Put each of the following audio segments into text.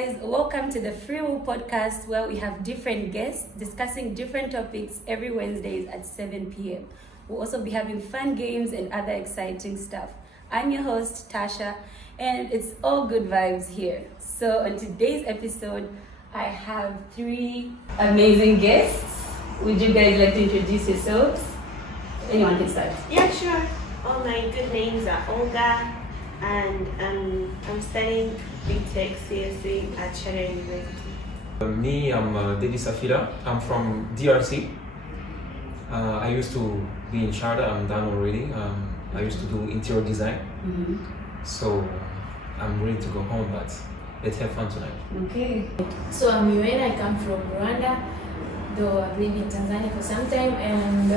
guys, welcome to the Freewill podcast where we have different guests discussing different topics every Wednesdays at 7 p.m. We'll also be having fun games and other exciting stuff. I'm your host, Tasha, and it's all good vibes here. So on today's episode, I have three amazing guests. Would you guys like to introduce yourselves? Anyone can start. Yeah, sure. All my good names are Olga, and I'm studying BTech CSC at Shadow University. Me, I'm Dedi Safira. I'm from DRC. I used to be in Sharda. I'm done already. I used to do interior design. So I'm ready to go home, but let's have fun tonight. Okay. So I'm Yuena, I come from Rwanda, though I've lived in Tanzania for some time, and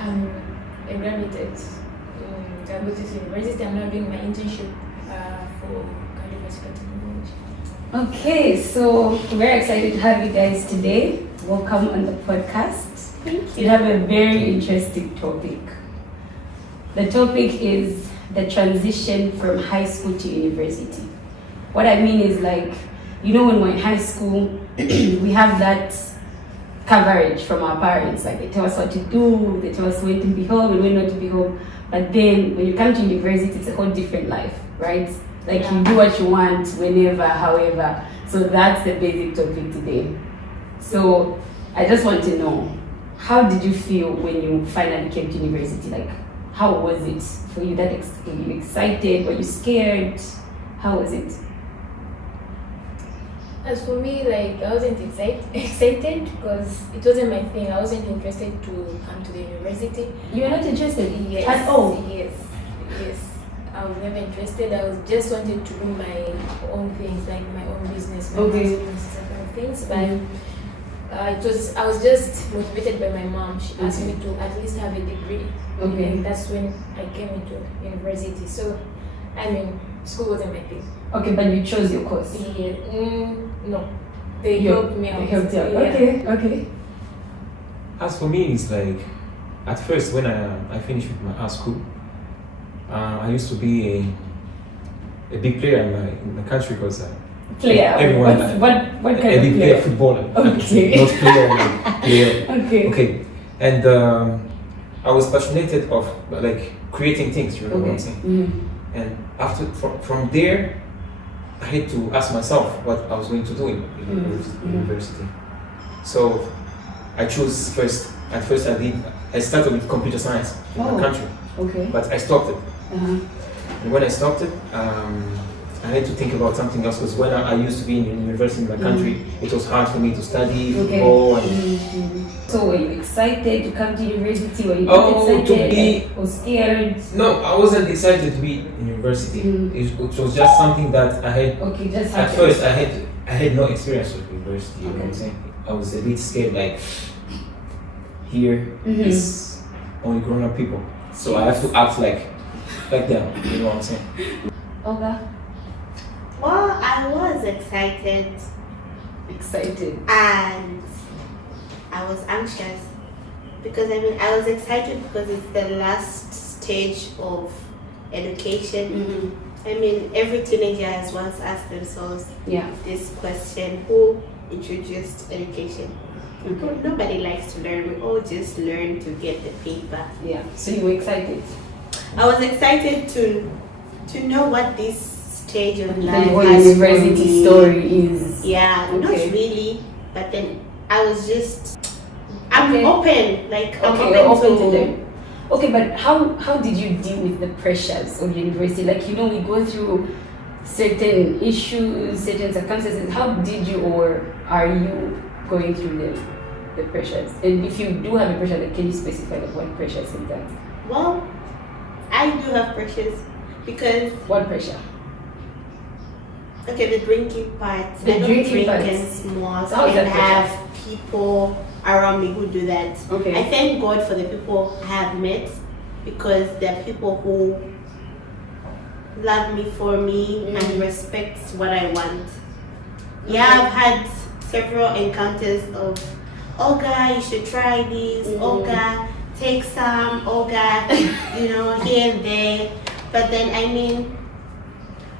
I'm a graduate at Kagotis University. I'm now doing my internship for cardiovascular technology. Okay, so we're very excited to have you guys today. Welcome on the podcast. Thank We have a very interesting topic. The topic is the transition from high school to university. What I mean is, like, you know, when we're in high school, we have that coverage from our parents. Like, they tell us what to do, they tell us when to be home and when not to be home. But then when you come to university, it's a whole different life, right? Like, you do what you want, whenever, however. So that's the basic topic today. So I just want to know, how did you feel when you finally came to university? Like, how was it for you? Were you excited? Were you scared? How was it? As for me, like, I wasn't excited because it wasn't my thing. I wasn't interested to come to the university. You were not interested Yes. at all? Yes. I was never interested. I was just wanted to do my own things, like my own business, my own business, that kind of things. But I was just motivated by my mom. She asked me to at least have a degree. Okay. And that's when I came into university. So, I mean, school wasn't my thing. Okay, but you chose your course. Yeah. No. They helped me out. They helped you out. Yeah. Okay. As for me, it's like, at first when I finished with my high school, I used to be a big player in the country because Player. everyone What kind a of big player? footballer. Okay. Not player, like, player. Okay. Okay. And I was passionate of like creating things. You know what I'm saying? Mm-hmm. And after from there, I had to ask myself what I was going to do in university. So I chose first. At first, I started with computer science in my country, Okay. but I stopped it. Uh-huh. And when I stopped it, I had to think about something else because when I used to be in university in my country, it was hard for me to study, go and. So were you excited to come to university? Were you not excited or scared? No, I wasn't excited to be in university. It was just something that I had. Okay, just At happened. first, I had no experience with university. You know what I'm saying? I was a bit scared. Like, here is only grown-up people, so I have to act like them. You know what I'm saying? Olga? Well, I was excited Excited. and I was anxious because I was excited because it's the last stage of education. Every teenager has once asked themselves this question: who introduced education? Nobody likes to learn. We all just learn to get the paper. Yeah. So you were excited. I was excited to know what this stage of life The whole has for university me. story is. Yeah, not Okay. really. But then I was just, I'm Okay. open. Like, I'm Okay, you're open to to them. Okay, but how did you deal with the pressures of university? Like, you know, we go through certain issues, certain circumstances. How did you, or are you going through the pressures? And if you do have a pressure, like, can you specify like what pressures is that? Well, I do have pressures because, What pressure? okay, the drinking part. The I don't drinking drink part. and smoke. So how is that and have people around me who do that. Okay. I thank God for the people I have met because they're people who love me for me and respect what I want. Yeah, I've had several encounters of, Olga, you should try this. Olga, take some. Olga, here and there. But then,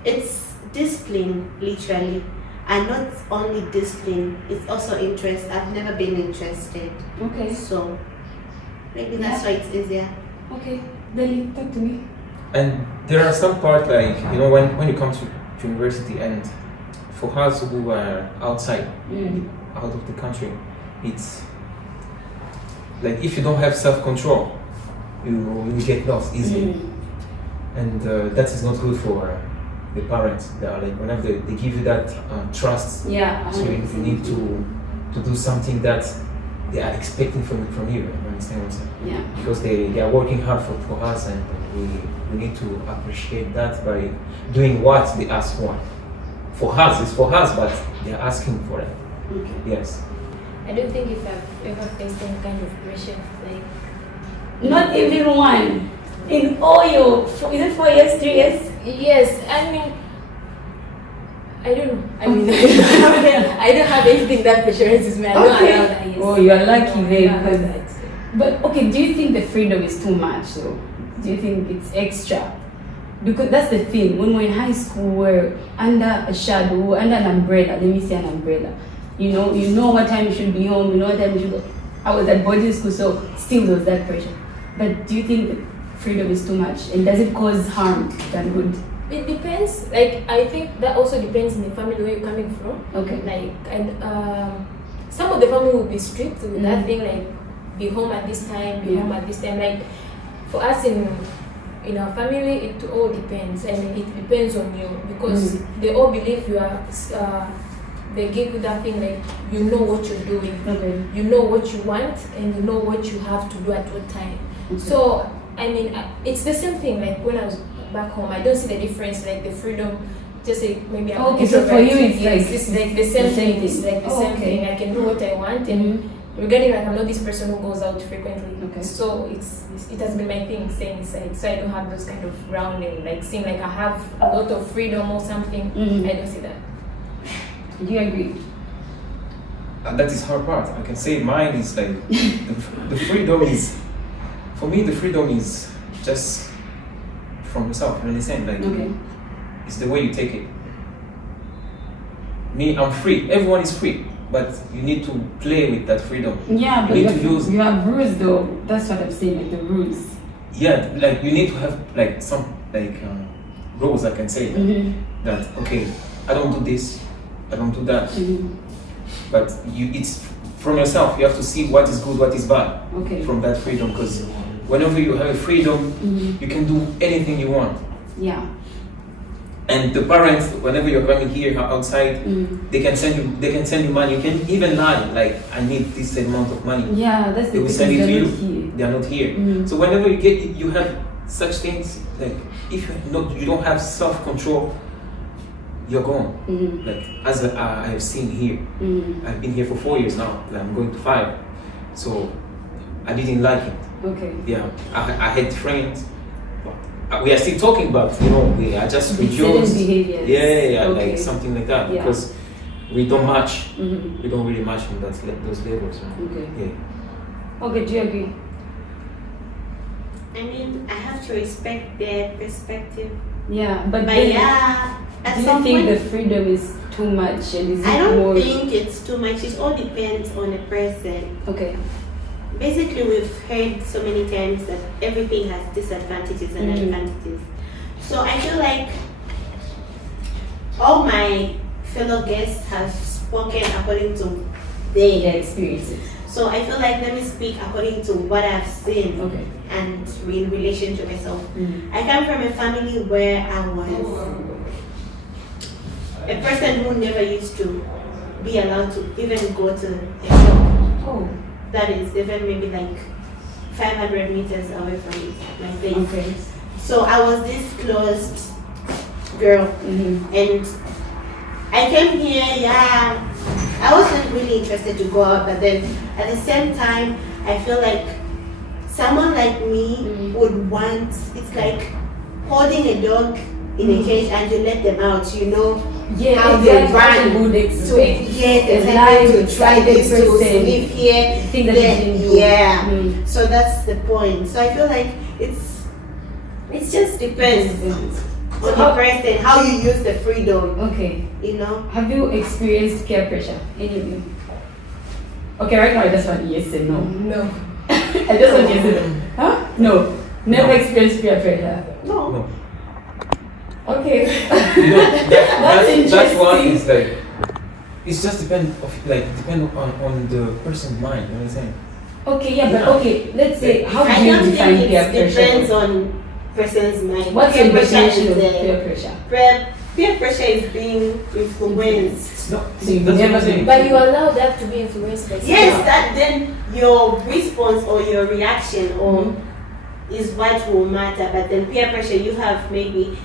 it's discipline, literally. and not only discipline, it's also interest. I've never been interested, Okay. so maybe that's why it's easier. Okay. Deli, talk to me. And there are some part like, you know, when you come to university, and for us who are outside, out of the country, it's like if you don't have self-control, you get lost easily. And that is not good for the parents. They are like, whenever they give you that trust, Yeah. so you need to do something that they are expecting from you. You understand what I'm saying? Yeah. Because they are working hard for us, and we need to appreciate that by doing what they ask for. For us, it's for us, but they are asking for it. Okay. Yes. I don't think if I've ever faced any kind of pressure, like Not even one. In all your, is it 4 years, 3 years? yes, I mean, I don't know. I mean, I don't have anything that pressurizes me. I don't Okay. allow that. Yes. Oh, you are lucky No, then. I don't allow 'Cause- that. But okay, do you think the freedom is too much though? Do you think it's extra? Because that's the thing. When we're in high school, we're under a shadow, under an umbrella. Let me say an umbrella. You know what time you should be home. You know what time you should go. I was at boarding school, so still there was that pressure. But do you think that freedom is too much, and does it cause harm than good? It depends. Like I think that also depends in the family where you're coming from. Okay. Like and some of the family will be strict with that thing, like be home at this time, be home at this time. Like for us in our family, it all depends, and it depends on you because they all believe you are. They give you that thing like you know what you're doing, you know what you want, and you know what you have to do at what time. So I mean, it's the same thing. Like when I was back home, I don't see the difference. Like the freedom, just like maybe I'm Okay, so for you it's like the same thing. It's thing. like the same thing. I can do what I want, and regarding like I'm not this person who goes out frequently. Okay. So it has been my thing staying inside. So I don't have those kind of grounding, like seem like I have a lot of freedom or something. I don't see that. Do you agree? And that is hard part. I can say mine is like the freedom is, for me the freedom is just from yourself. You understand? Like it's the way you take it. Me, I'm free. Everyone is free, but you need to play with that freedom. Yeah, but you need to use. you have rules though. That's what I'm saying, like the rules. Yeah, like you need to have like some like rules. I can say that okay, I don't do this, I don't do that. But it's from yourself. You have to see what is good, what is bad. Okay. From that freedom, because whenever you have a freedom, you can do anything you want. Yeah. And the parents, whenever you're coming here outside, they can send you money. You can even lie, like I need this amount of money. Yeah, that's They the will thing. send it to They're you. not here. They are not here. So whenever you have such things, like if you don't have self-control, you're gone. Like as I have seen here, I've been here for 4 years now. Like, I'm going to 5, so I didn't like it. Okay. Yeah, I had friends. We are still talking about, we are just Certain reduced. behaviors. Yeah, Okay. like something like that, Yeah. because we don't match. We don't really match in those levels. Okay. Yeah. Okay, do you agree? I mean, I have to respect their perspective. Yeah, but But then, yeah, at do you some think point, the freedom is too much, and is I it don't more? think it's too much. It all depends on the person. Okay. Basically, we've heard so many times that everything has disadvantages and advantages. So I feel like all my fellow guests have spoken according to Their their experiences. So I feel like let me speak according to what I've seen Okay. and in relation to myself. I come from a family where I was a person who never used to be allowed to even go to a shop Oh. that is even maybe like 500 meters away from my place. Okay. So I was this closed girl, and I came here, I wasn't really interested to go out, but then at the same time, I feel like someone like me would want, it's like holding a dog in a cage and you let them out, Yeah, how they exactly. run. Would To expect get a exactly live to try this, to person. live here. Thing that you didn't do. Yeah. So that's the point. So I feel like it just depends. on the person, how you use the freedom. Okay. You know. Have you experienced peer pressure? Any of you? Okay, right now I just want yes and no. No. I just want yes and no. Huh? No. Never experienced peer pressure. No. Okay. You know, that interesting. one is like, it's just depend on the person's mind. You know what I'm saying? Okay, yeah, but okay, let's say, how I do you don't define think peer it pressure? depends on person's mind. What's Peer your pressure definition of is peer pressure? peer pressure is being influenced. It's not. So you've that's what never I'm saying. But you allow that to be influenced by someone. Yes, that then your response or your reaction or is what will matter. But then peer pressure, you have maybe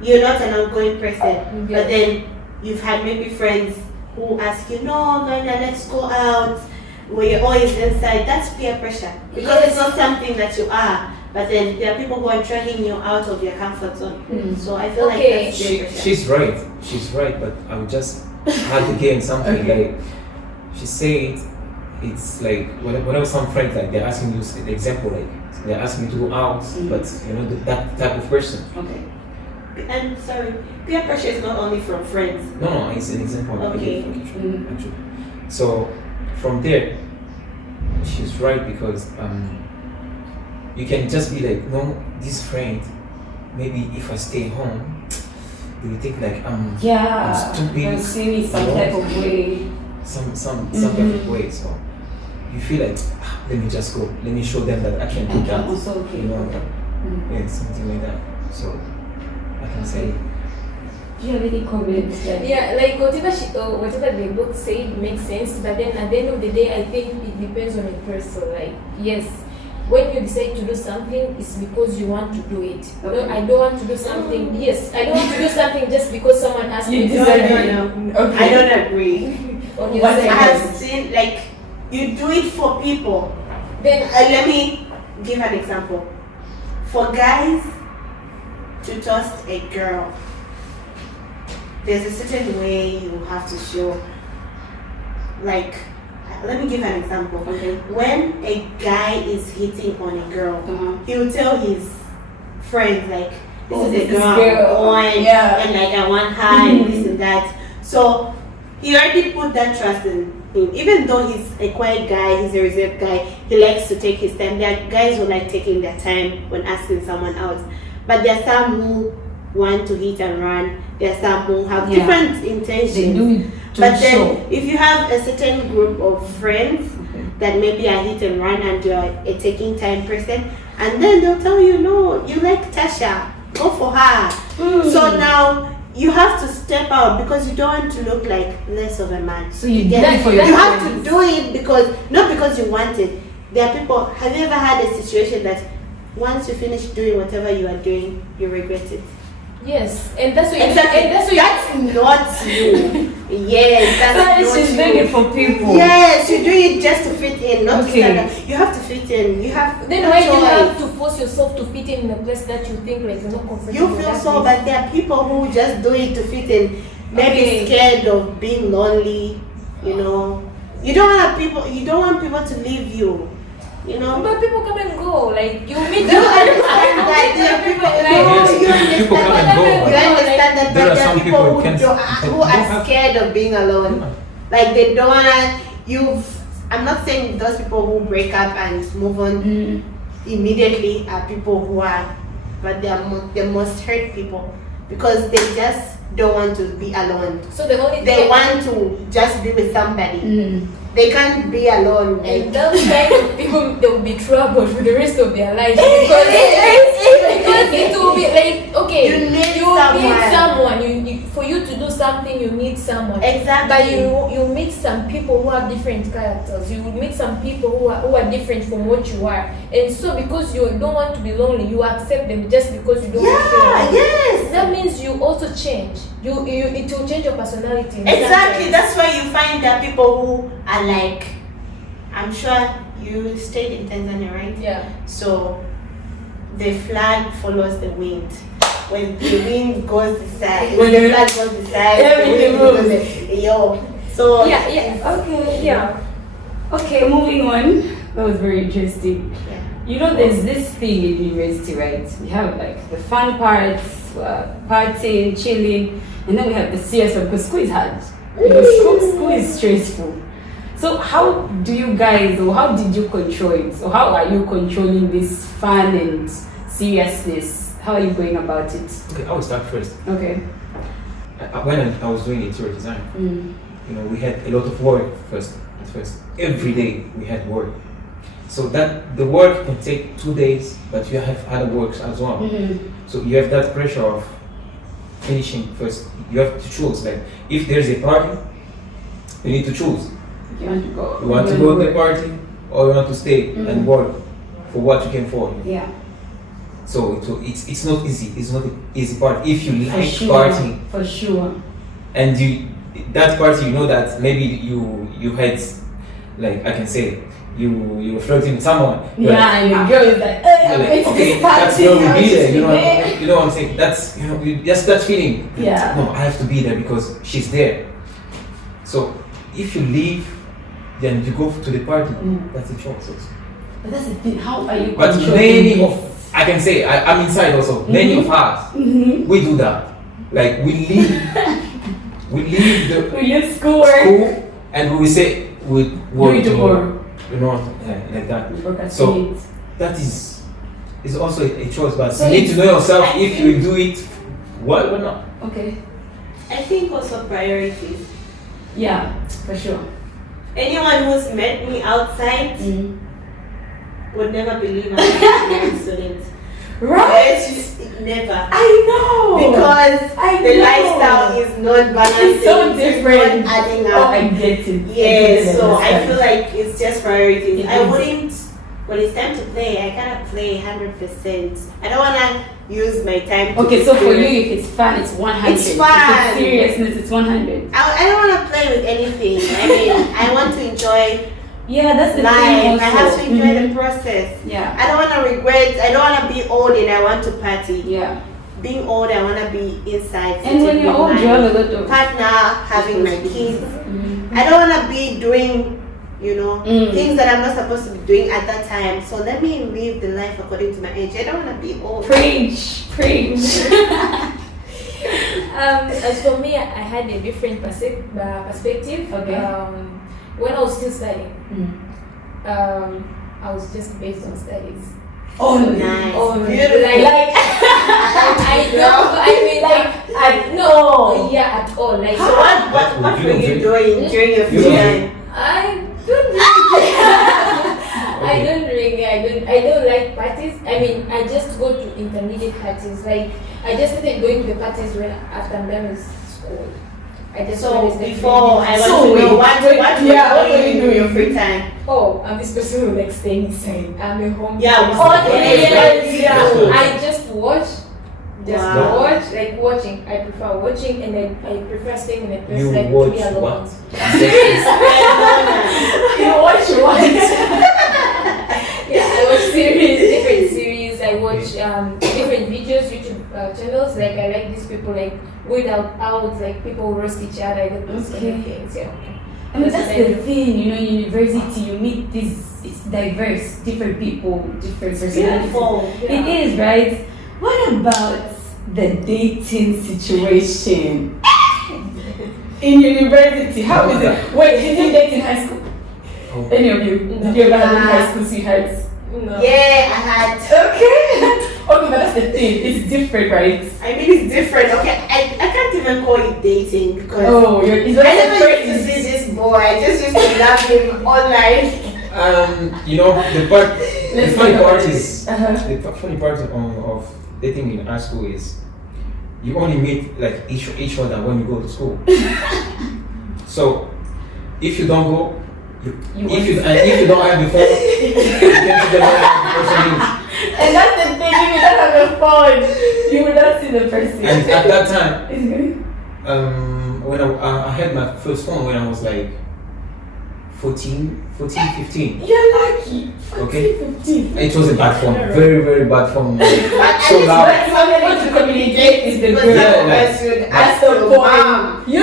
you're not an outgoing person, but then you've had maybe friends who ask you, no, Lorna, let's go out. Where you're always inside. That's peer pressure because it's not something that you are. But then there are people who are dragging you out of your comfort zone. So I feel like that's peer pressure. She's right, but I would just add again something like she said. It's like whenever some friends like they're asking you an example, like they're asking you to go out, but you know that type of person. Okay. And sorry, peer pressure is not only from friends. No, it's an example. Okay. Actually. So from there, she's right because you can just be like, no, this friend, maybe if I stay home, they will think like I'm stupid. They'll see me some type of way. Some type of way. So you feel like, let me just go. Let me show them that I can do that. Also, okay. You know, yeah, something like that. So I can say. Do you have any comments? Yeah, like whatever they both say makes sense, but then at the end of the day, I think it depends on the person. Like, yes, when you decide to do something, it's because you want to do it. Okay. No, I don't want to do something. Yes, I don't want to do something just because someone asked me to do No. it. Okay. I don't agree. On your What side. I have seen like you do it for people. Then Let me give an example. For guys to toast a girl, there's a certain way you have to show. Like, let me give an example. Okay. When a guy is hitting on a girl, he will tell his friends like, "This is a girl, and like I want her and this and that." So he already put that trust in him. Even though he's a quiet guy, he's a reserved guy, he likes to take his time. There are guys who like taking their time when asking someone out. But there are some who want to hit and run. There are some who have different intentions. They do it to but then show. if you have a certain group of friends that maybe are hit and run and you're a taking time person, and then they'll tell you, no, you like Tasha, go for her. So now you have to step out because you don't want to look like less of a man. So you get do it for your you have friends. to do it because not because you want it. There are people. Have you ever had a situation that once you finish doing whatever you are doing, you regret it? yes, and that's what Exactly. and that's what That's not you. Yes, that's not She's you. doing it for people. Yes, you do it just to fit in, not to Okay. stand out. You have to fit in. You have. then no why do you choice. have to force yourself to fit in a place that you think like you're not comfortable? You with feel that so, place? but there are people who just do it to fit in. Maybe Okay. scared of being lonely. You know, you don't want people. You don't want people to leave you. You know. But people come and go. Like you meet You understand that there are people. Yes, You understand people come and that. go, You but understand that, there but are there are some people people who who can't- who don't are have- scared of being alone. Like they don't wanna. I'm not saying those people who break up and move on immediately are people who are, but they are the most hurt people because they just don't want to be alone. So the only They thing want to just be with somebody. They can't be alone. and Like, those kind of people, they will be troubled for the rest of their life because it will be like okay, You need need someone. someone. For you to do something, you need someone. Exactly. But you meet some people who have different characters. You will meet some people who are different from what you are, and so because you don't want to be lonely, you accept them just because you don't want to feel alone. yes. That means you also change. It will change your personality. in Exactly. some That's why you find that people who are like, I'm sure you stayed in Tanzania, right? ways. Yeah. So the flag follows the wind. When the wind goes this side, when the flag goes this side, Everything the wind moves. goes this- Yo. So Okay, yeah. Okay, moving on. That was very interesting. Yeah. You know, there's this thing in university, right? We have like the fun parts, partying, chilling, and then we have the serious one because school is hard. You know, school is stressful. So how do you guys, or how did you control it? Or how are you controlling this fun and seriousness? How are you going about it? Okay, I will start first. Okay. When I was doing interior design, you know, we had a lot of work at first. Every day we had work. So that the work can take 2 days, but you have other works as well. So you have that pressure of finishing first. You have to choose. Like if there's a party, you need to choose. You want to go? You want to go to the party, or you want to stay and work for what you can afford. Yeah. So it's not easy. It's not an easy part. If you For like sure. partying, For sure. and that party, you know that maybe you had, like I can say, you were flirting with someone. You're Yeah, like, and the girl is like, hey, I'm going to okay, this that's party. where we I be want there. to You know, be there. you know what I'm saying? That's just that feeling. Yeah. No, I have to be there because she's there. So if you leave, then you go to the party. That's a choice. But that's the thing. How are you But controlling many this? of, I can say, I'm inside also. Many of us, we do that. Like we leave the Will you schoolwork? school and we will say we work Do it tomorrow. you know, like that. So Procrastinate. that is also a choice, but So you need it's- to know yourself if you do it well or not. Okay. I think also priorities. Yeah, for sure. Anyone who's met me outside would never believe I'm a engineering student. Right? It's just never. I know. Because I the know. lifestyle is not balancing. It's so different. Not adding Oh, up. I get it. Yeah, so I understand. feel like it's just priorities. It I is. wouldn't, when it's time to play, I cannot play 100%. I don't want to use my time to Okay, so for you, experience. if it's fun, it's 100. It's If fun. it's seriousness, it's 100. I don't want to play with anything. I mean, I want to enjoy Yeah, that's the thing. life. I Also. have to enjoy Mhm. the process. Yeah. I don't want to regret. I don't want to be old and I want to party. Yeah. Being old, I want to be inside. And when sitting you're with old, my you have a lot of partner, having my kids. Mhm. I don't want to be doing, things that I'm not supposed to be doing at that time. So let me live the life according to my age. I don't want to be old. Preach. As for me, I had a different perspective. Okay. When I was still studying, Mm. I was just based on studies. Only. Nice. Only. Beautiful. Like I know. I mean, like, no, yeah, at all. Like, So what were you doing during your free time? I don't really. I don't like parties. I mean, I just go to intermediate parties. Like, I just started going to the parties after I'm done with school. I just So realized that before I want So to know wait, what wait, what do you do in your free time? Oh, I'm this person who likes staying inside. I'm a home. Yeah, yes, yeah. I just watch. Wow. Watching. I prefer watching, and then I prefer staying in a place You like to watch be alone. what? you watch what? Yeah, I watch different series. I watch different videos, YouTube channels. Like I like these people like out, like people roast each other. I like those kind of things. Yeah. I mean, that's the thing, you know, in university, you meet it's diverse, different people, different personalities. Beautiful. It is, right? What about the dating situation in university? How is it? Wait, did you date in high school? Oh. Any of you? Did you ever have any high school sweethearts? No. Yeah, I had. Okay. Okay, but that's the thing. It's different, right? I mean, it's different. Okay, I can't even call it dating because Oh, it's I like never used to see this boy. I just used to love him online. You know, the funny part is Uh-huh. the funny part of dating in high school is you only meet like each other when you go to school. So if you don't go, if you don't have the phone, you can see the person is. And that's the thing, if you don't have a phone, you will not see the person. And at that time, It's good. when I had my first phone when I was like 14, 15. You're lucky. Okay. 15. It was a bad phone, very, very bad phone. But So at loud. least when you want to communicate is the Yeah, person like- should That's ask the your point. mom. You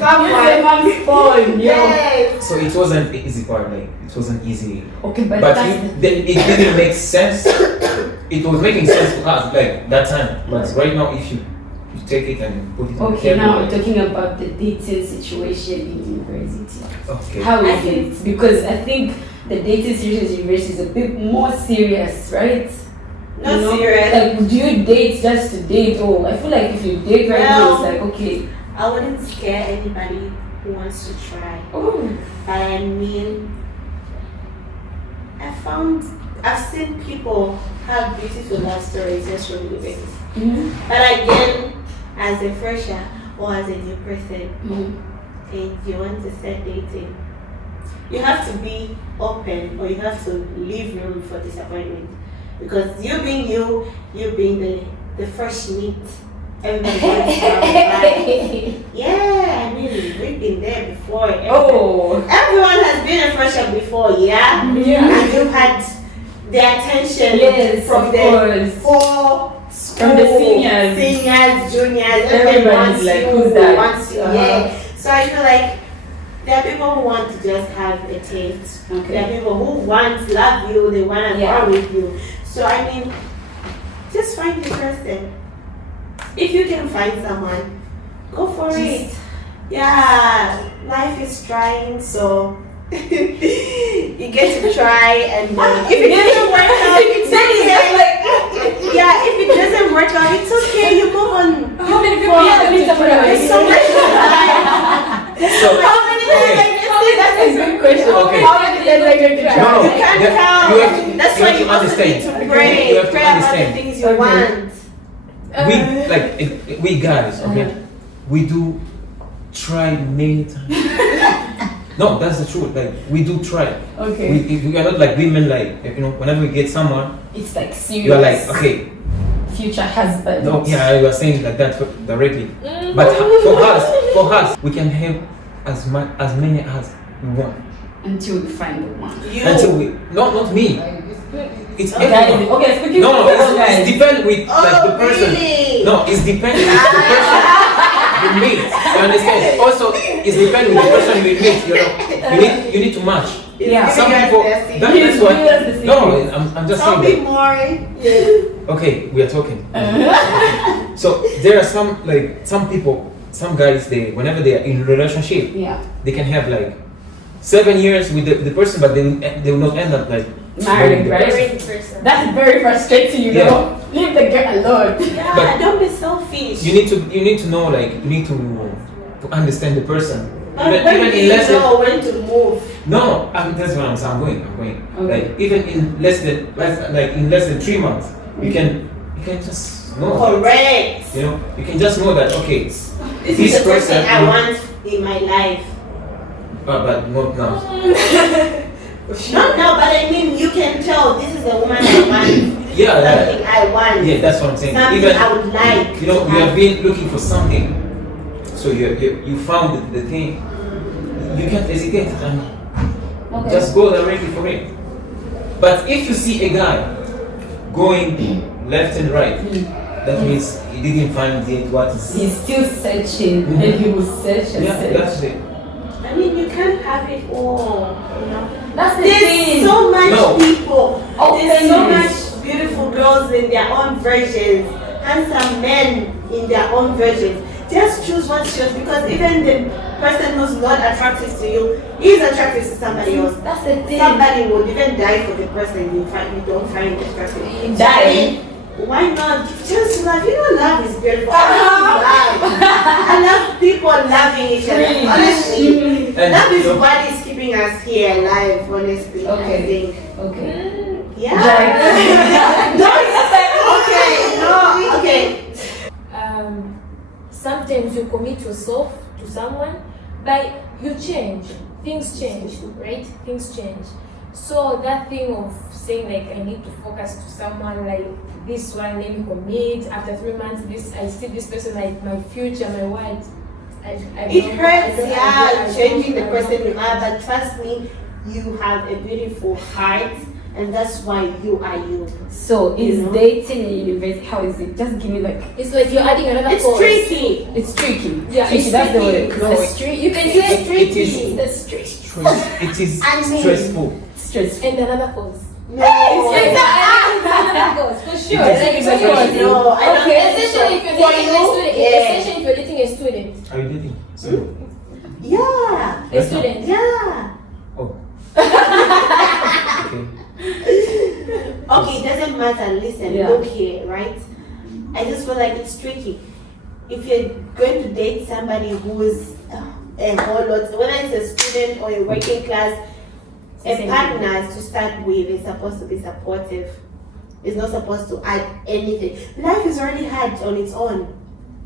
someone. mom's phone. Yo. Yes. So it wasn't the easy part, like it wasn't easy. Okay, but But that's it didn't make sense. It was making sense to us like that time. But right now, if you take it and put it on okay. the Now table, I'm talking about the dating situation in university. okay. How is it? Because I think the dating situation in university is a bit more serious, right? Not You know, serious. Like, do you date just to date? Or I feel like if you date right now, it's like okay. I wouldn't scare anybody who wants to try. Oh. But I mean, I've seen people have beautiful love stories just from university. Mm-hmm. But again, as a fresher or as a new person, Mm-hmm. and you want to start dating, you have to be open or you have to leave room for disappointment. Because you being the fresh meat, everybody wants to have a vibe. Yeah, I mean, we've been there before. Oh. Everyone has been a fresher before, yeah? Yeah. And you've had the attention Yes, from of the course. four From the seniors. juniors, Everybody's everybody wants like, you, who's that? wants you, Uh-huh. yeah. So I feel like there are people who want to just have a taste. Okay. There are people who love you, they want to Yeah. go with you. So I mean, just find the person. If you can find someone, go for it. Yeah, life is trying, so you get to try, and if it doesn't work out, it's okay. Yeah, if it doesn't work out, it's okay. You move on. How many people have been There's so much to life. There's so much. That's a good question. Okay. How many days are you going to try? No, You can't you count. have to- That's you why have you to also need understand. to pray. You have to Pray about the understand. things you Okay. want. We guys, okay, we do try many times. No, that's the truth. Like we do try. Okay. We are not like women. Like you know, whenever we get someone, It's like serious. you are like, okay, Future husband. no, yeah, you are saying like that directly. But for us, we can have as many as we want Until you find the one. until we. Not me. It's Okay, everyone. okay, speaking No, for it's guys. depend with like the person. Really? No, it's depend with the person you meet. You understand? Also, it's depend with the person you meet. You know, you need to match. Yeah. Some Yes, people. yes, yes. That's what. Yes, yes, No, yes. I'm just Tell saying me that. more. Okay, we are talking. So there are some people, some guys. They whenever they are in a relationship, Yeah. they can have like 7 years with the person, but they will not end up like Married, the right? person. That's very frustrating, you Yeah. know. Leave the girl alone. Yeah, But- don't be selfish. You need to know, like you need to understand the person. But when do you know when to move? No, that's what I'm going. Okay. Like even in less than 3 months, you can just know. Correct. You know, you can just know that okay, This is the person I want in my life. but not now. Not now, but I mean, you can tell this is the woman I want. Yeah, Something I want. yeah, that's what I'm saying. Something Even I would like. you know, to you have have. been looking for something, so you found the thing. You can't hesitate and Okay. just go directly for it. But if you see a guy going left and right, that means he didn't find it what is. He's still searching, Mhm. and he will search and Yeah, search. that's it. I mean, you can't have it all. You know. That's the There's thing. so much No. people. There's so Openness. much beautiful girls in their own versions, handsome men in their own versions. Just choose what's yours, because even the person who's not attractive to you is attractive to somebody else. That's the thing. Somebody would even die for the person you don't find attractive. You die. Why not? Just love. You know, love is beautiful. I love love. I love people loving each other. Honestly, And, love is you know, what is keeping us here alive. Honestly, Okay. I think. Okay. Yeah. Okay. No. Okay. Sometimes you commit yourself to someone, but you change. Things change, right? Things change. So that thing of saying like I need to focus to someone like this one, let me commit. After 3 months, I see this person like my future, my wife. It hurts, yeah, changing the person you are, but trust me, you have a beautiful heart and that's why you are you. So is You know? dating in university, how is it? Just give me like, It's like you're adding another It's course. tricky. it's tricky. Yeah, Tricky, it's that's the tricky. word. No, It's tricky. You can It's say tricky. It is That's tricky. it is I mean- stressful. Stressful. And another course. No, Another course, for sure. It is- Like, it is for a sure. no, I don't Okay, think so. especially if you're For dating you, a student. yeah. Especially if you're dating a student. Are you dating? So, Yeah. A student. Yeah. oh. Okay. Okay, it doesn't matter. Listen, Yeah. look here, right? I just feel like it's tricky. If you're going to date somebody who's a whole lot, whether it's a student or a working class, a Same. partner to start with is supposed to be supportive. It's not supposed to add anything. Life is already hard on its own.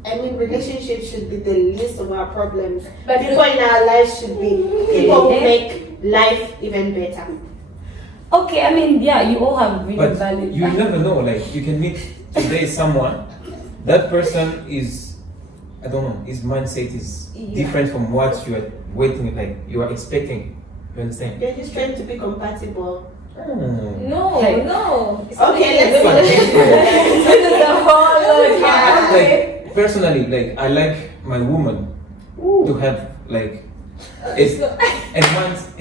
I mean, relationships should be the least of our problems. But People in our lives should be people who make life even better. Okay, I mean, yeah, you all have really But valid. you never know, like you can meet today someone, that person is, I don't know, his mindset is different from what you are waiting, like you are expecting. You understand? You're just trying to be compatible. No, Hey. no. It's Okay, let's But This is a whole lot. Yeah. like personally, like I like my woman to have like a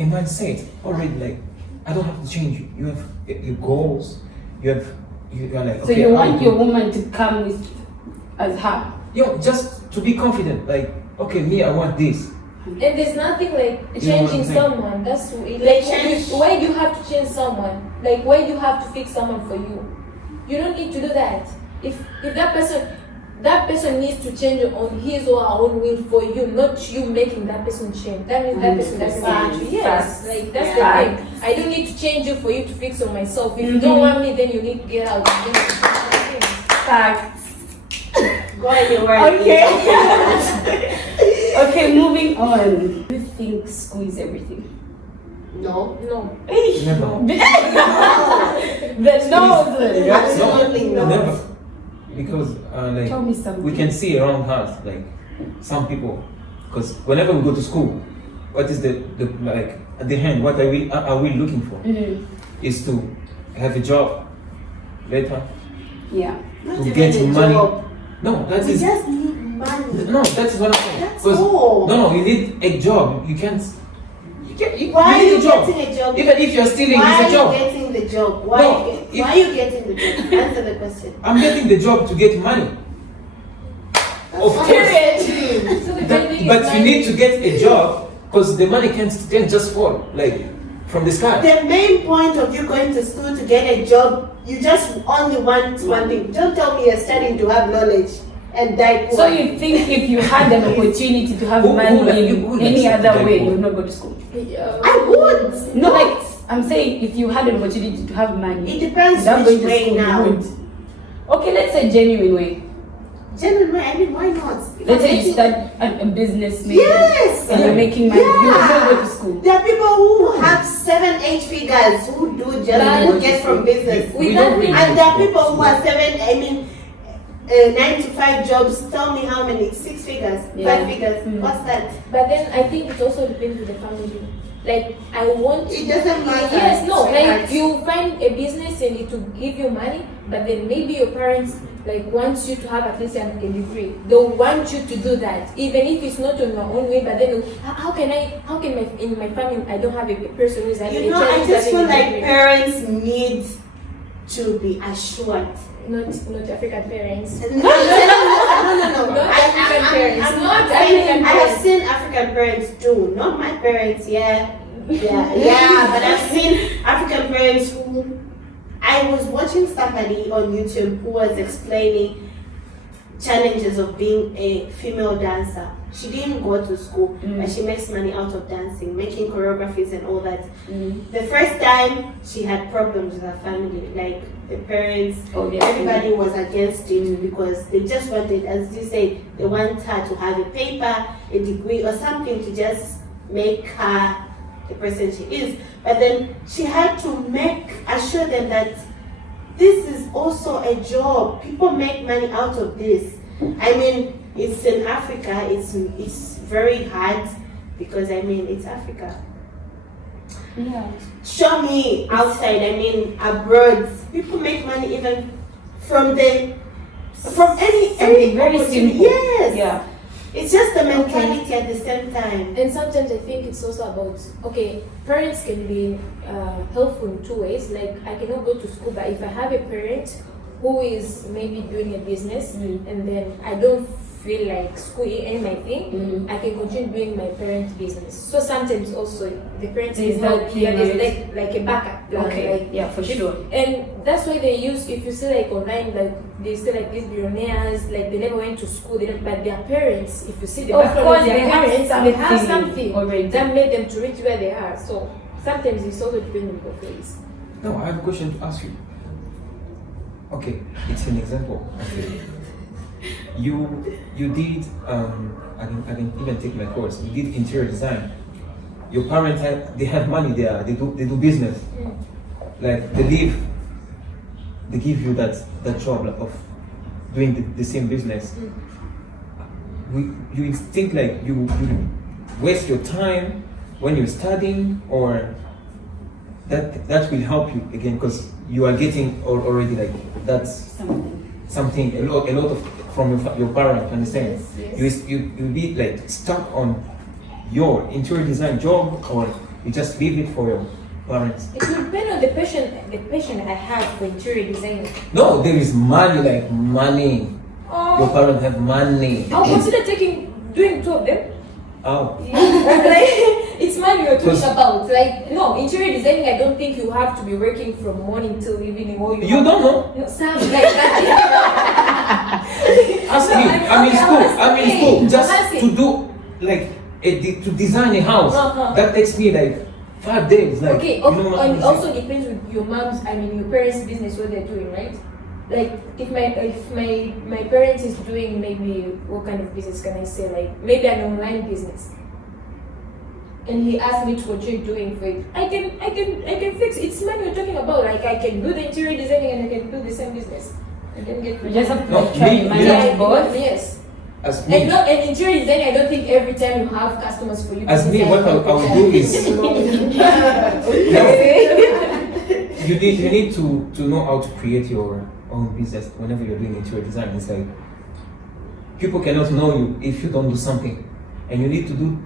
mindset already. Like I don't have to change you. You have your goals. You are like. So okay, you I want do- your woman to come with as her. just to be confident. Like okay, me, I want this. And there's nothing like You know what changing I'm saying? someone. That's They like change- why do you have to change someone? Like why do you have to fix someone for you? You don't need to do that. If that person needs to change on his or her own will for you, not you making that person change. That means that person doesn't Facts. need you. Yes, Facts. like that's Yeah. the thing. I don't need to change you for you to fix on myself. If you don't want me, then you need to get out. And then Facts. Go on your word. Okay. Okay, moving on. Do you think school is everything? No. no. Never. The nose. Absolutely No, not. never. Because like Tell me something. we can see around us, like some people, because whenever we go to school, what is the like at the end? What are we looking for? Mhm. Is to have a job later, Yeah. Not to even get a money. job. No, that We is just need money. no. That's what I'm saying. That's 'Cause- all. No, you need a job. You can't. Why are need you a job. getting a job? Even if you're stealing, Why it's are a you job. getting the job? Why? No, Why are you getting the job? Answer the question. I'm getting the job to get money. Of course. So the But, thing is but you like- need to get a job because the money can't just fall like from the sky. The main point of you going to school to get a job, you just only want one thing. Don't tell me you're studying to have knowledge and die poor. So you think if you had an opportunity to have Who money likes any to other die way, poor? you would not go to school? I would. No, like I'm saying, if you had an opportunity to have money, It depends without which going to way school, you now. would. Okay, let's say genuine way. Genuinely, I mean, why not? If Let's I'm say you making- start a business, maybe, Yes. and you're making money. You would not Yeah. go to school. There are people who have 7, 8 figures who do just But- get from business. We We don't don't really And there are go to people who school. are 9 to 5 jobs. Tell me how many? 6 figures, Yeah. 5 figures. Mm. What's that? But then I think it also depends with the family. Like I want. It doesn't matter. Yes, no. Sweetheart. Like you find a business and it will give you money, but then maybe your parents like want you to have at least a degree. They'll want you to do that, even if it's not on your own way. But then how can in my family I don't have a person who's having You know, a child I who's just having feel a like degree. parents need to be assured. Not African parents. No. Not African parents. I'm Not not saying African I have parents. seen African parents do, not my parents, yeah. But I've seen African parents who I was watching somebody on YouTube who was explaining challenges of being a female dancer. She didn't go to school, but she makes money out of dancing, making choreographies and all that. The first time she had problems with her family, like the parents, Obviously. everybody was against him because they just wanted, as you said, they want her to have a paper, a degree or something to just make her the person she is. But then she had to assure them that this is also a job. People make money out of this. I mean, it's in Africa, it's very hard because I mean it's Africa. Yeah. Show me outside, I mean abroad. People make money even from any Something very opportunity. simple. Yes. Yeah. It's just the mentality at the same time. And sometimes I think it's also about, okay, parents can be helpful in two ways. Like, I cannot go to school, but if I have a parent who is maybe doing a business and then I don't feel like school ain't my thing, I can continue doing my parents' business. So sometimes also the parents There's can help. that Yeah, there's period. like a backup plan. Okay. Like, Yeah, for sure. and that's why they use, if you see like online, like they say like these billionaires, like they never went to school, but their parents, if you see the Of background course, of their they have parents, they have something already. that made them to reach where they are. So sometimes it's also depending on both ways. No, I have a question to ask you. Okay, it's an example. Okay. You did I can even take my course. You did interior design. Your parents have money there. They do business. Like they give you that job of doing the same business. You think like you waste your time when you're studying, or that will help you again because you are getting already like that's something a lot of from your parents. Understand? Yes. You be like stuck on your interior design job, or you just leave it for your parents. It will depend on the passion I have for interior design. No, there is money, like money. Your parents have money. I'll consider doing two of them. Oh. Like, it's money you're talking Because- about. Like, no, interior designing, I don't think you have to be working from morning till evening. Or You don't know? No, Sam, like that. Ask me. I'm in school. Just to do like to design a house. That takes me like 5 days. Like Okay, you know what and I'm it also depends with your your parents' business, what they're doing, right? Like if my parents is doing maybe what kind of business can I say, like maybe an online business, and he asked me to continue doing for it, I can fix it. It's money we're talking about. Like I can do the interior designing and I can do the same business and then get. You just have to No, try me- to you manage know- both. Yes. As me, And not an interior designing, I don't think every time you have customers for you. as me, what I will do is you need to know how to create your own business whenever you're doing interior design. It's like people cannot know you if you don't do something, and you need to do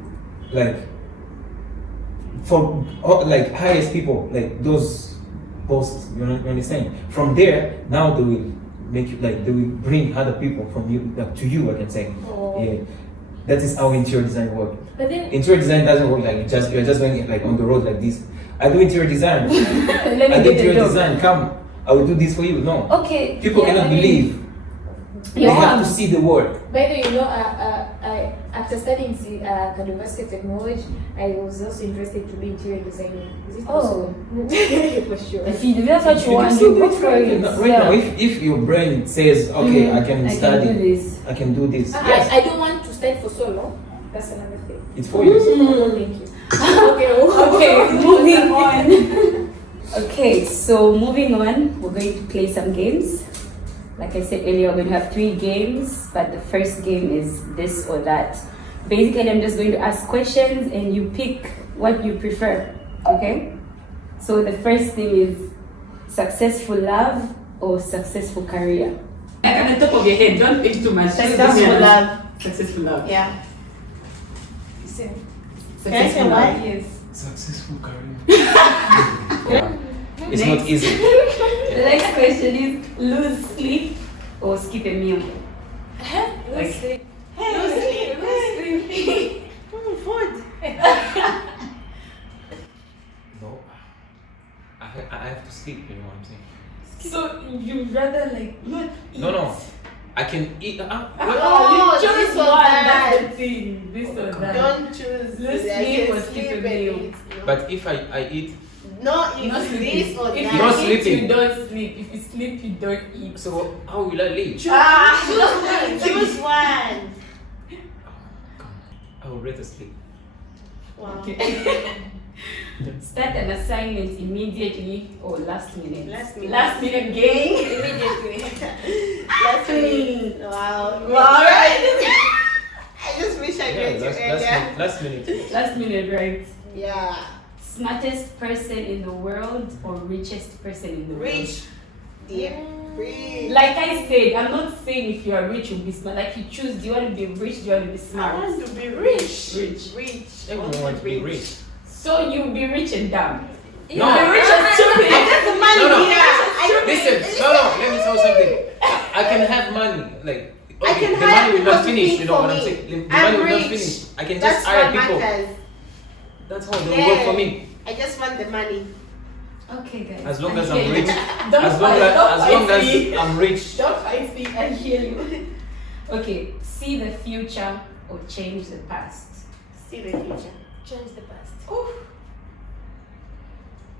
like for like highest people, like those posts. You understand? From there, now they will make you like they will bring other people from you like, to you. I can say, yeah. That is how interior design works. But then Interior design doesn't work like you're just going like on the road like this. I do interior design. Let I me do get the interior job. design. Come, I will do this for you. No, Okay. people yeah, cannot I mean, believe. They Yeah. have to see the work. by the way, I after studying university technology, I was also interested to be interior designer. Is it possible? For sure. If that's what you You want, can still you do go it for it. right now. If your brain says, okay, I can study, do this. I can do this. I Yes, don't want to study for so long. That's another thing. it's 4 years. Oh, thank you. Okay, moving on. Okay, so moving on, we're going to play some games. Like I said earlier, we're going to have 3 games, but the first game is this or that. Basically, I'm just going to ask questions and you pick what you prefer, okay? So the first thing is successful love or successful career? Like at the top of your head, don't think too much. Successful love. Successful love. Yeah. Successful Can I say love. why? Yes. Successful career. It's not Next. easy. The next question is lose sleep or skip a meal? Like, Food. No, I have to sleep. You know what I'm saying? so you'd rather like not eat. No. I can eat. Oh, you choose this or one. that. That's the thing. This or that. Don't choose. Lose I sleep can or skip a sleep meal. and eat. But if I eat, No, if Not this sleeping. or If that. you Not eat, sleeping. you don't sleep. If you sleep, you don't eat. so how will I live? Choose one. I will rather sleep. Wow. Start an assignment immediately or last minute? Last minute game. Immediately. Last minute. Wow. Wow, right. I just wish I Yeah, met you earlier. last minute. Last minute, right? Yeah. Smartest person in the world or richest person in the world? Rich. Yeah. Rich. Like I said, I'm not saying if you are rich you'll be smart. Like you choose, do you want to be rich, do you want to be smart? I want to be rich. Rich. Rich. Everyone wants to be rich. So you'll be rich and dumb. No. You'll be rich and stupid. I got the money. No. Yeah. Listen, no, let me tell you something. I can have money, like, I okay, can the hire money will not people to finish, think you know for what I'm me. saying? The I'm money will not rich. finish. I can That's just hire what people. matters. That's how they will work for me. I just want the money. Okay, guys. As long I as hear I'm you. rich. Don't As long fight, as, don't as fight long me. as I'm rich. Don't fight me, I hear you. Okay, see the future or change the past. See the future. Change the past.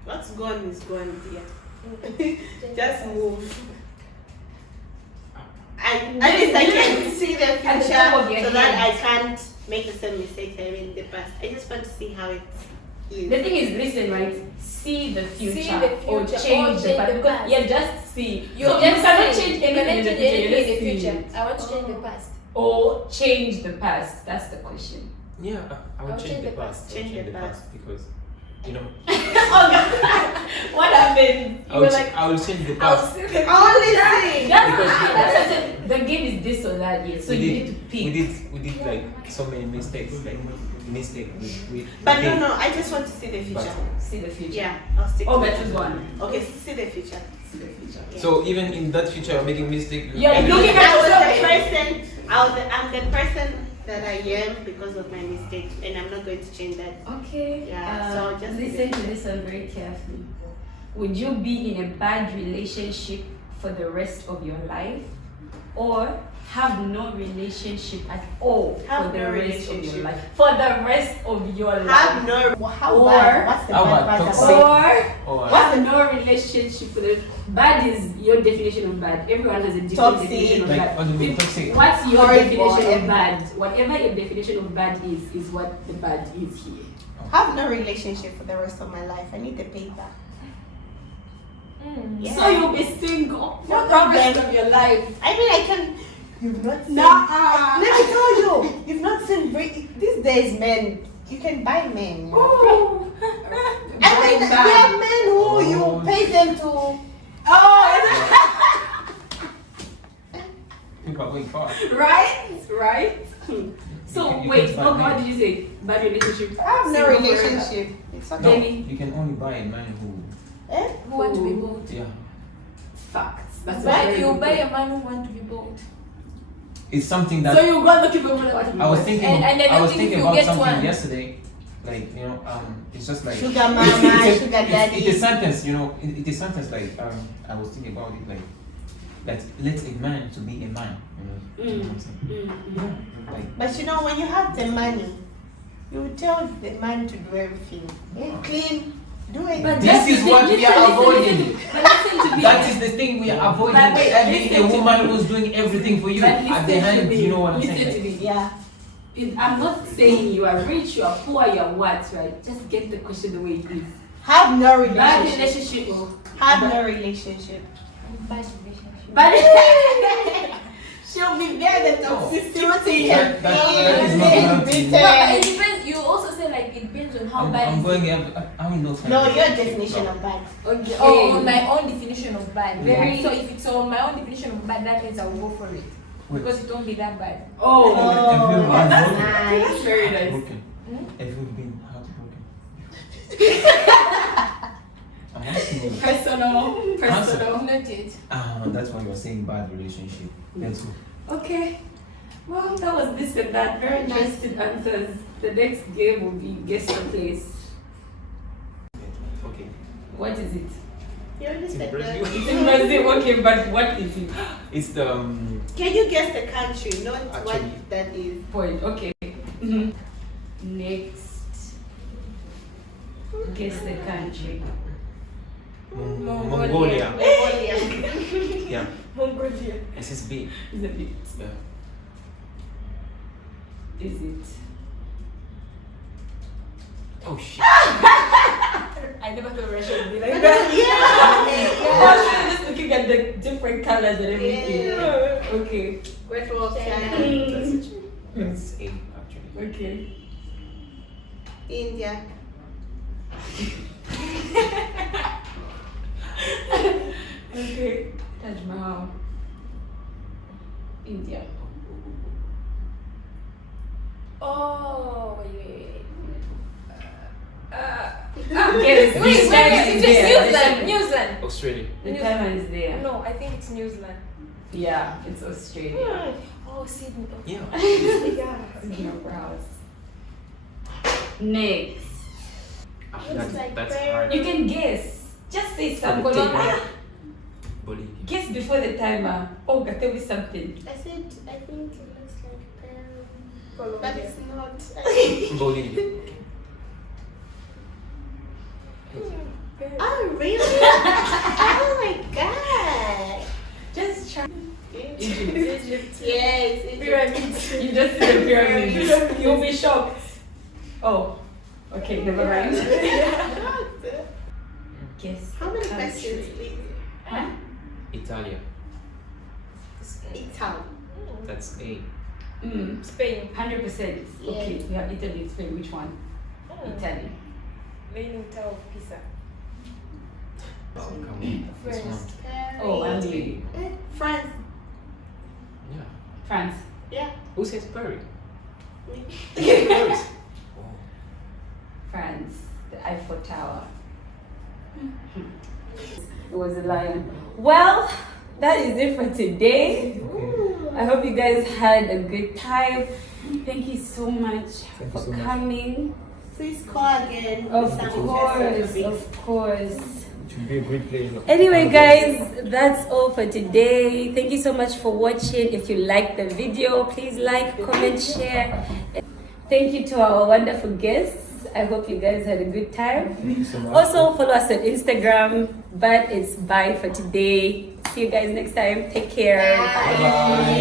What's gone is gone, dear. Change Just the past. move. At least I can see the At the future top of your so that head. I can't make the same mistakes I made in the past. I just want to see how it is. The thing is, listen, right? See the future, See the or future, change or the change past. the Because past. yeah, just see. You So just you cannot see. change You anything cannot in the change future. You anything in just the see future. it. I want to change the past. Or change the past. That's the question. Yeah, I will I'll change the past. Change the past. Because, you know, What happened? You were like, I will change the I'll past. see the Only thing. That's it. The game is this or that, yeah. So you need to pick. We did like so many mistakes, we But did. no, I just want to see the future. See the future. Yeah, I'll stick Oh, to but it. choose one. Okay, see the future. See the future. Yeah. So even in that future, you're making mistake. You're every- looking at I'm yourself. the person that I am because of my mistakes, and I'm not going to change that. Okay. Yeah, so just listen to this one very carefully. Would you be in a bad relationship for the rest of your life, or have no relationship at all Have for the no rest of your relationship. life? For the rest of your life. Have no. How Or- bad? What's the How bad bad? part Toxic? about Or Oh, have no relationship for the bad is your definition of bad. Everyone has a different Toxic. definition of like, bad. what do you mean toxic? What's your Horrible, definition of yeah. bad? Whatever your definition of bad is what the bad is here. have no relationship for the rest of my life? I need the paper. Yeah. So you'll be single for No the problem. rest of your life. I mean, I can. You've not seen. Nah. Let me tell you, you've not seen. These days, men, you can buy men. Oh. I mean, there are men who you pay them to. People are going far. Right. So You wait, can buy what men. did you say? Bad relationship. I have no Single forever. relationship. It's okay. No, Jamie. you can only buy a man who, Eh? Who want to be bold? yeah. Facts. That's a But very you good buy point. a man who want to be bold. It's something that So you go looking for people that want to be I was bold. thinking. And I I don't was think thinking you about get something one. yesterday. Like it's just like Sugar mama, it's sugar a daddy. sentence. It is sentence like I was thinking about it like that. Let a man to be a man. You know what I'm saying? Like But you know, when you have the money, you will tell the man to do everything. Clean, do it. But This that's is the what thing. we are avoiding. But listen to me. that is the thing we are avoiding. But wait, Having listen a to woman me. who's doing everything for you But at the listen to hand. me. You know what I'm Listen saying? to Like, me. Yeah. I'm not saying you are rich, you are poor, you are what, right? Just get the question the way it is. Have no Bad relationship. relationship. Or Have no relationship. Bad relationship. But she'll be there, the toxicity. that is not healthy. But it depends. You also say like it depends on how bad I'm is going. it. I mean, those No, kind of- your definition of bad. Okay. Oh, on my own definition of bad. Very- So if it's on my own definition of bad, that means I will go for it. Wait. Because it won't be that bad. Oh, Have you been that's broken? nice. That's very nice. Broken. Hmm? Have you been heartbroken? I'm asking you. Personal. Not it. That's why you're saying bad relationship. Let's go. Okay. Well, that was this and that. Very interesting answers. The next game will be guess the place. Okay. What is it? You already It's in said Brazil. that. It's in Brazil. Okay, but what is it? It's the Can you guess the country, not Actually- what that is? Point. Okay. Next. Guess the country. Mongolia. Mongolia. Yeah. Mongolia. SSB. Is it? Yeah. Is it? Oh shit. I never thought Russia would be like that. Yeah. Just looking at the different colors and everything. Yeah. Okay. Great Wall of China. That's A actually. Okay. India. Okay. Taj Mahal. India. Oh, wait. Yes, Wait, this time is it's there. New Zealand. Australia. The timer is there. No, I think it's New Zealand. Yeah, it's Australia. Oh, Sydney. Yeah. Yeah. Your brows. Next. Looks like That's pear. hard. You can guess. Just say some Bolivia. Colombia. Bolivia. Guess before the timer. Oh, tell me something. I think it looks like pear. Colombia. But it's not. Bolivia. Oh, really? Oh my god. Just try. Egypt. Yes, Egypt. Pyramids. You just see the pyramids. You'll be shocked. Oh, okay, never mind. Guess. How many country. questions, please? Huh? Italia. Italy. That's A. Spain. 100%. Yeah. Okay, we have Italy, Spain. Which one? Italy. Leaning Tower of Pisa. Oh, come on. This one. France. Paris. Oh, I'm leaving. France. Yeah. France. Yeah. Who says Paris? Me. Paris. Oh. France. The Eiffel Tower. It was a lion. Well, that is it for today. I hope you guys had a good time. Thank you so much for so much. coming. Please call again. Of Some course, interesting of course. It should be a great pleasure. Anyway, guys, that's all for today. Thank you so much for watching. If you liked the video, please like, comment, share. Thank you to our wonderful guests. I hope you guys had a good time. Thank you so much. Also, follow us on Instagram. But it's bye for today. See you guys next time. Take care. Bye. Bye.